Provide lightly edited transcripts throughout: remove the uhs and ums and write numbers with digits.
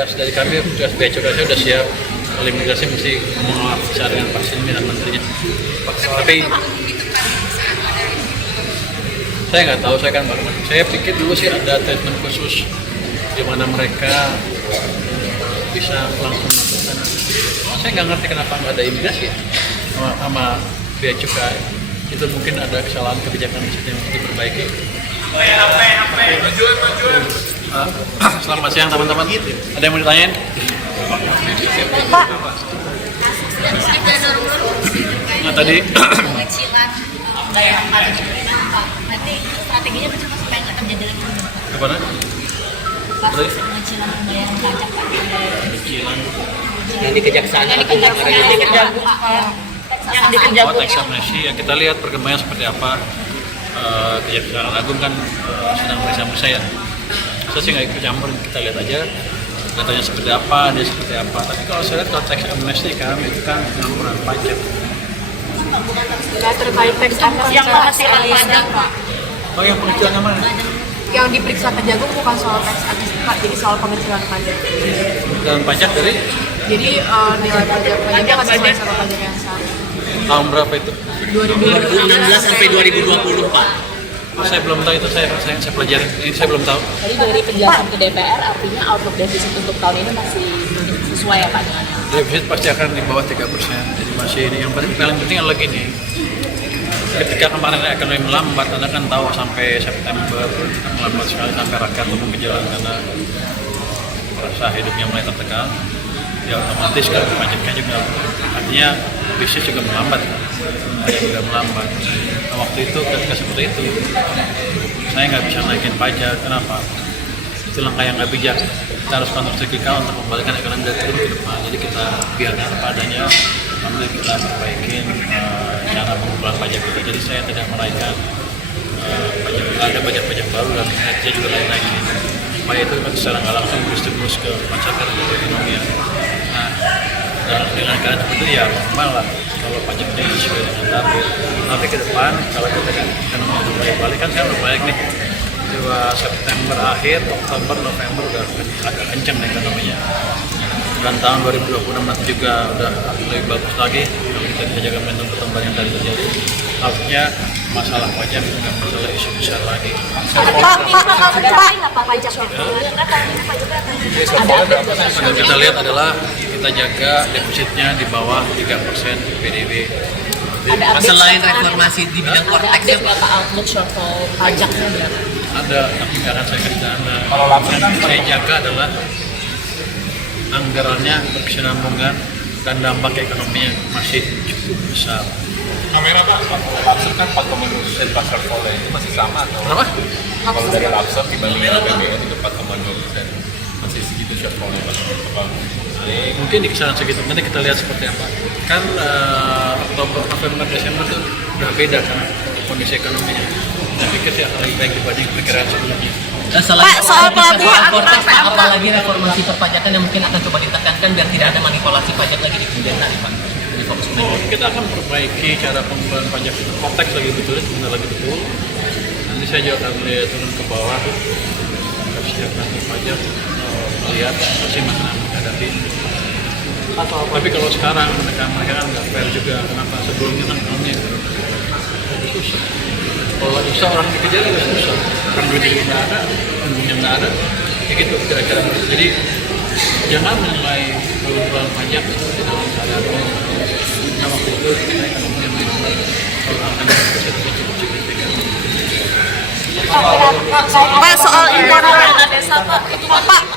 petugas dari kami, petugas bea cukai sudah siap. Kalau imigrasi mesti ngomong bisa dengan vaksin dan menterinya. Tapi saya nggak tahu, saya kan baru masuk. Saya pikir dulu sih ada treatment khusus di mana mereka bisa langsung masuk sana. Saya nggak ngerti kenapa nggak ada imigrasi ya, sama bea cukai. Itu mungkin ada kesalahan kebijakan di situ yang harus diperbaiki. Selamat siang teman-teman. Ada yang mau ditanyain? Pak, Nah tadi pengecilan bayar pajak itu nanti strateginya bagaimana supaya nggak terjadi lagi? gimana? Kasus pengecilan pembayaran pajak Pak. Cicilan. Yang di kejaksaan Yang di Kejagung Pak. Yang di Oh, Kejagung. tax amnesty ya, kita lihat perkembangan seperti apa. Kejaksaan Agung kan sedang meriksa ya. Saya sih nggak ikut campur, kita lihat aja datanya seperti apa, dia seperti apa. Tapi kalau saya lihat kalau tax amnesty kan itu kan pengampunan pajak. Nggak terkait teks amnesty Yang penghasilan pajak Pak. Oh yang pengecilan yang mana? yang diperiksa Kejagung bukan soal teks amnesty Pak, jadi soal pengecilan pajak. Dalam pajak dari Jadi nilai pajaknya nggak sesuai sama pajak yang sah. tahun berapa itu? 2016 sampai 2020 Pak. Oh, saya belum tahu itu, saya pelajari. Ini saya belum tahu. Tadi dari penjelasan ke DPR artinya outlook defisit untuk tahun ini masih sesuai ya Pak dengan Defisit pasti akan di bawah 3%. Jadi masih ini yang paling penting adalah gini. Ketika kemarin ekonomi melambat, Anda kan tahu sampai September melambat sekali sampai rakyat turun ke jalan karena merasa hidupnya mulai tertekan. Ya otomatis kan pajaknya juga artinya bisnis juga melambat kan. Pajak juga melambat. Nah, waktu itu ketika seperti itu saya nggak bisa naikin pajak. Kenapa? Itu langkah yang nggak bijak. Kita harus kontrasiklika untuk membalikan ekonomi dari turun ke depan. Jadi kita biarkan apa adanya, sambil kita perbaikin cara pengumpulan pajak kita. Jadi saya tidak menaikkan pajak, ada pajak baru dan saya juga naikin. Supaya itu kan secara nggak langsung berstimulus ke masyarakat dan ekonomi. Nah, dengan keadaan seperti itu ya normal lah kalau pajaknya sesuai dengan target. Tapi ke depan kalau kita kan ekonomi itu balik kan sekarang udah balik nih. Coba September akhir, Oktober, November udah agak kenceng nih ekonominya. Dan tahun 2026 nanti juga udah lebih bagus lagi kalau kita bisa jaga momentum pertumbuhan yang tadi terjadi. Artinya masalah pajak bukan masalah isu besar lagi. Pak pajak Yang kita lihat adalah kita jaga defisitnya di bawah 3% PDB. Selain reformasi di bidang ada kortex ya update berapa outlook shortfall pajaknya berapa? Ada, tapi nggak akan saya kasih Anda. Yang saya jaga adalah anggarannya berkesinambungan dan dampak ekonominya masih cukup besar. Kamera Pak, Lapser kan 4,2% pas shortfall itu masih sama atau? Kenapa? Kalau dari Lapser dibanding APBN itu 4,2%, masih segitu shortfallnya Pak. Mungkin di kisaran segitu, nanti kita lihat seperti apa. Kan Oktober, November, Desember itu udah beda kan kondisi ekonominya. Saya pikir sih akan lebih baik dibanding perkiraan sebelumnya. Selain soal pelabuhan, kortex, apalagi reformasi perpajakan yang mungkin akan coba ditekankan biar tidak ada manipulasi pajak lagi di kemudian hari Pak. Di fokus Kita akan perbaiki cara pengumpulan pajak itu. Konteks lagi betul, sebenarnya lagi betul. Nanti saya juga akan turun ke bawah tuh. Setiap nanti pajak melihat masih masalah yang menghadapi. Tapi kalau sekarang mereka kan nggak fair juga. Kenapa sebelumnya kan ekonominya susah. Kalau lagi susah orang dikejar juga susah. Kan duitnya nggak ada, untungnya nggak ada. Kayak gitu kira-kira. Jadi jangan menilai pengumpulan pajak seperti dalam keadaan nah waktu itu kita ekonominya menurun. Kalau angka itu cukup signifikan. Pak soal impor Pak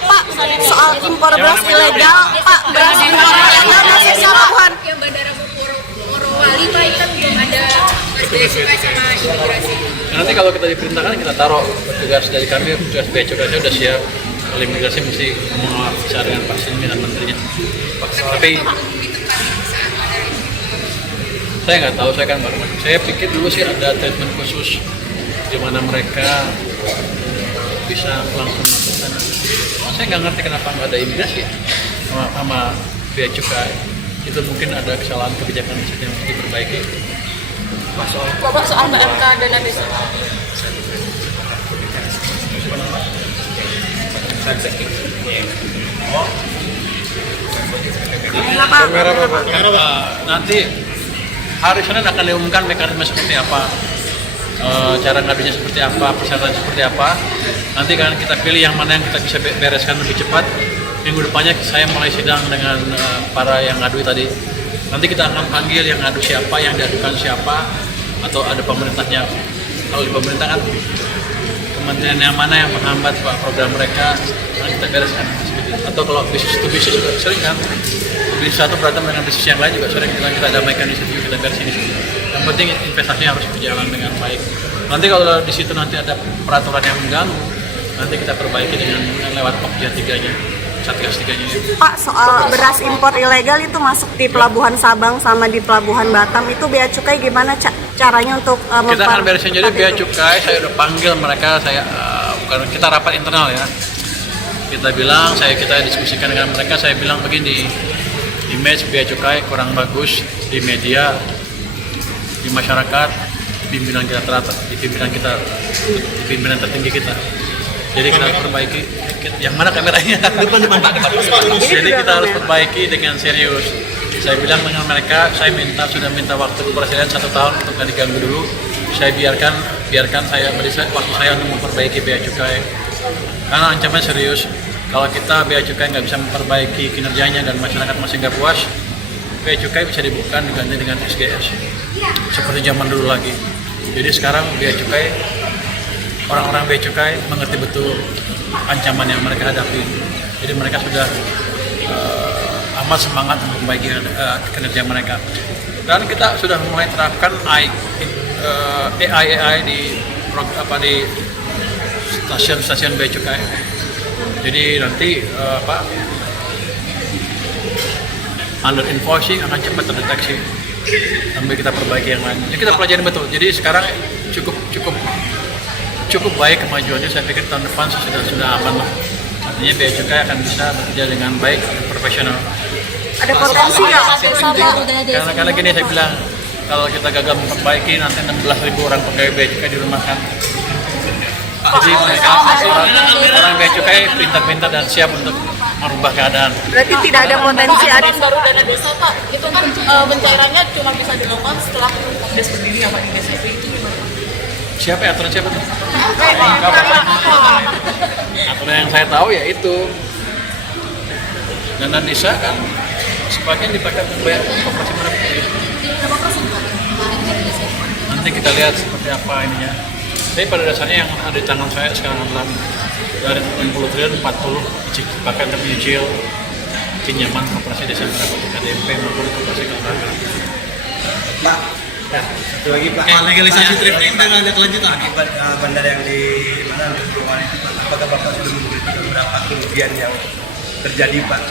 soal impor beras ilegal Pak, beras impor ilegal masih pelabuhan Yang Bandara Morowali Pak itu kan belum ada bea cukai sama imigrasi. Nanti kalau kita diperintahkan kita taruh petugas dari kami, petugas bea cukai sudah siap. Kalau imigrasi mesti ngomong bisa dengan vaksin dan menterinya. Tapi saya nggak tahu, saya kan baru masuk. Saya pikir dulu sih ada treatment khusus di mana mereka bisa langsung masuk sana. Saya nggak ngerti kenapa nggak ada imigrasi ya, sama bea cukai. Itu mungkin ada kesalahan kebijakan di situ yang harus diperbaiki. Bapak soal BMK dana desa. Saya Nanti hari Senin akan diumumkan mekanisme seperti apa, cara ngadunya seperti apa, persyaratan seperti apa. Nanti kan kita pilih yang mana yang kita bisa bereskan lebih cepat. Minggu depannya saya mulai sidang dengan para yang ngadu tadi. Nanti kita akan panggil yang ngadu siapa, yang diadukan siapa, atau ada pemerintahnya. Kalau di pemerintah kan kementerian yang mana yang menghambat program mereka, nah kita bereskan. Atau kalau bisnis itu bisnis juga sering kan, bisnis satu berantem dengan bisnis yang lain juga sering, kita damaikan di situ, kita beresin di situ. Yang penting investasinya harus berjalan dengan baik. Nanti kalau di situ nanti ada peraturan yang mengganggu, nanti kita perbaiki dengan lewat Pokja 3-nya, Satgas 3-nya. Pak, soal beras impor ilegal itu masuk di Pelabuhan Sabang sama di Pelabuhan Batam, itu bea cukai gimana caranya untuk kita akan beresin. Jadi bea cukai saya udah panggil mereka, bukan kita rapat internal ya. Kita bilang, kita diskusikan dengan mereka, saya bilang begini, image bea cukai kurang bagus di media, di masyarakat, pimpinan kita teratas, di pimpinan tertinggi kita. Jadi kita harus perbaiki. Yang mana kameranya? Depan Pak. Jadi kita harus perbaiki dengan serius. Saya bilang dengan mereka, saya sudah minta waktu ke Presiden 1 tahun untuk nggak diganggu dulu. Saya biarkan saya beri waktu saya untuk memperbaiki bea cukai. Karena ancaman serius. Kalau kita bea cukai nggak bisa memperbaiki kinerjanya dan masyarakat masih nggak puas, bea cukai bisa dibuka diganti dengan SGS seperti zaman dulu lagi. Jadi sekarang bea cukai, orang-orang bea cukai mengerti betul ancaman yang mereka hadapi. Jadi mereka sudah amat semangat untuk memperbaiki kinerja mereka. Dan kita sudah mulai terapkan AI di stasiun-stasiun bea cukai. Jadi nanti under invoicing akan cepat terdeteksi sambil kita perbaiki yang lain. Jadi kita pelajari betul. Jadi sekarang cukup baik kemajuannya. Saya pikir tahun depan sudah aman lah. Artinya bea cukai akan bisa bekerja dengan baik dan profesional. Ada potensi nggak? Karena gini saya bilang, kalau kita gagal memperbaiki nanti 16.000 orang pegawai bea cukai dirumahkan. Jadi mereka orang bea cukai pintar-pintar dan siap untuk merubah keadaan. Berarti tidak ada potensi ada baru dana desa Pak, itu kan pencairannya cuma bisa dilakukan setelah des berdiri apa di desa itu gimana? Siapa ya? Aturan siapa tuh? Aturan yang saya tahu ya itu dana desa kan sebagian dipakai untuk bayar operasi mereka. Nanti kita lihat seperti apa ininya. Tapi pada dasarnya yang ada di tangan saya sekarang adalah dari 60 triliun 40 bahkan ternyicil pinjaman operasi desa berapa KDMP maupun operasi kelembagaan. Pak, satu lagi Pak. Legalisasi thrifting dan ada kelanjutan. Akibat bandar yang di mana Perumahan itu Pak, apakah Bapak sudah memberikan beberapa kerugian yang terjadi Pak?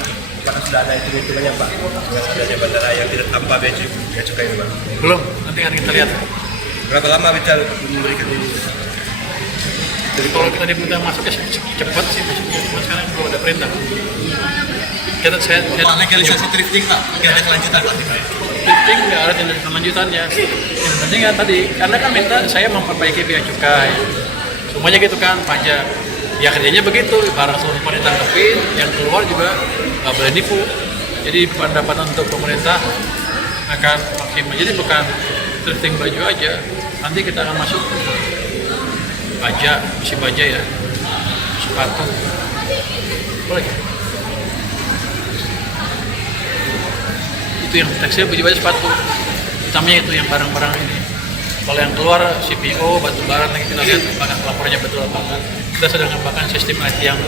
Apakah sudah ada hitung-hitungannya Pak? Dengan adanya bandara yang tidak tanpa bea cukai ini Pak? Belum, nanti akan kita lihat. Berapa lama bisa memberikan ini? Jadi kalau kita diminta masuk ya cepat sih masuknya, cuma sekarang belum ada perintah. Pak, legalisasi thrifting Pak, nggak ada kelanjutan Pak? Thrifting nggak ada tindak kelanjutannya. Yang penting kan tadi, karena kan minta saya memperbaiki bea cukai. Semuanya gitu kan, pajak. Ya kerjanya begitu, barang seluruh pemerintah ditangkepin, yang keluar juga nggak boleh nipu. Jadi pendapatan untuk pemerintah akan maksimal. Jadi bukan thrifting baju aja, nanti kita akan masuk baja, isi baja ya, sepatu, apa lagi? Itu yang tekstil, baju baja, sepatu, utamanya itu yang barang-barang ini. Kalau yang keluar CPO, batu bara, nanti kita lihat apakah laporannya betul apa enggak. Kita sedang mengembangkan sistem IT yang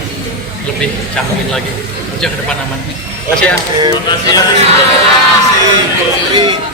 lebih canggih lagi, kerja ke depan aman. Terima kasih ya. Terima kasih.